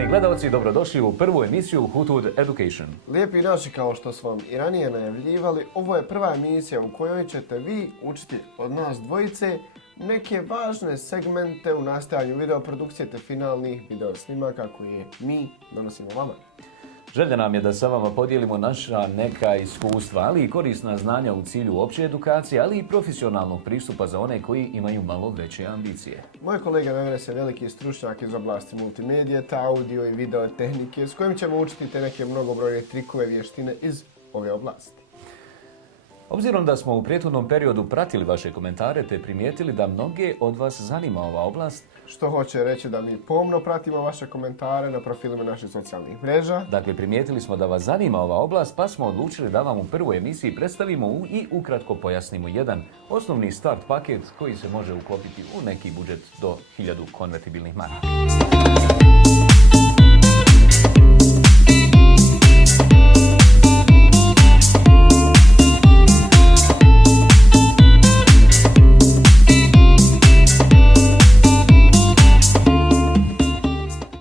Poštovani gledalci, dobrodošli u prvu emisiju Hutud Education. Lijepi naši, kao što smo vam i ranije najavljivali, ovo je prva emisija u kojoj ćete vi učiti od nas dvojice neke važne segmente u nastajanju videoprodukcije te finalnih video snimaka koje mi donosimo vama. Želja nam je da sa vama podijelimo naša neka iskustva, ali i korisna znanja u cilju opće edukacije, ali i profesionalnog pristupa za one koji imaju malo veće ambicije. Moj kolega Nevres je veliki stručnjak iz oblasti multimedije, te audio i video tehnike s kojim ćemo učiti te neke mnogobrojne trikove, vještine iz ove oblasti. Obzirom da smo u prethodnom periodu pratili vaše komentare te primijetili da mnoge od vas zanima ova oblast, Što hoće reći da mi pomno pratimo vaše komentare na profilima naših socijalnih mreža. dakle primijetili smo da vas zanima ova oblast, pa smo odlučili da vam u prvoj emisiji predstavimo i ukratko pojasnimo jedan osnovni start paket koji se može uklopiti u neki budžet do 1000 konvertibilnih maraka.